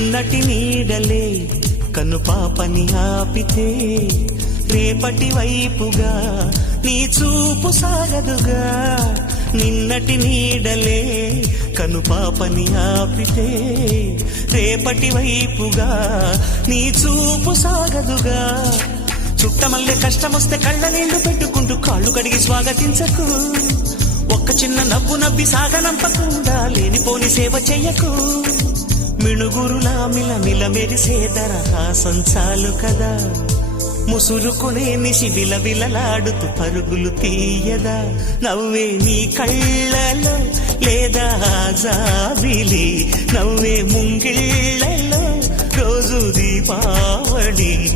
నటి నీడలే కను పాపని ఆపితే రేపటి వైపుగా నీ చూపు సాగదుగా. నిన్నటి నీడలే కను పాపని ఆపితే రేపటి వైపుగా నీ చూపు సాగదుగా. చుట్టమల్లే కష్టమొస్తే కళ్ళ నీళ్లు పెట్టుకుంటూ కాళ్ళు కడిగి స్వాగతించకు. ఒక్క చిన్న నవ్వు నవ్వి సాగనంపకుండా లేనిపోని సేవ చెయ్యకు. మిణుగురులా మిలమిల మెరిసే దరహాసం చాలు కదా. ముసురుకునే నిశి విలవిలలాడుతూ పరుగులు తీయదా. నవ్వే నీ కళ్ళలో లేదా జాబిలి, నవ్వే ముంగిళ్ళలో రోజు దీపావళి.